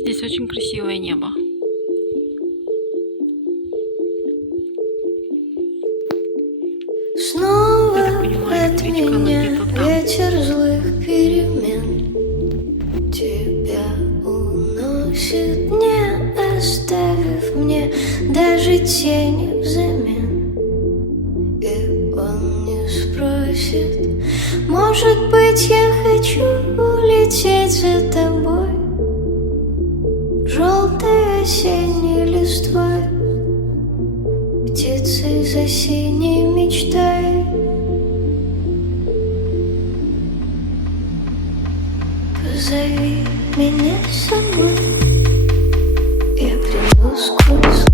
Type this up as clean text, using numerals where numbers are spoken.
Здесь очень красивое небо. Снова Я так понимаю, от электричка, она меня где-то там. ветер злых перемен. Тебя уносит, не оставив мне даже тени взамен. И он не спросит, может быть, я хочу улететь за тобой, желтой осенней листвой, птицей за синей мечтой. Позови меня с собой, я приду сквозь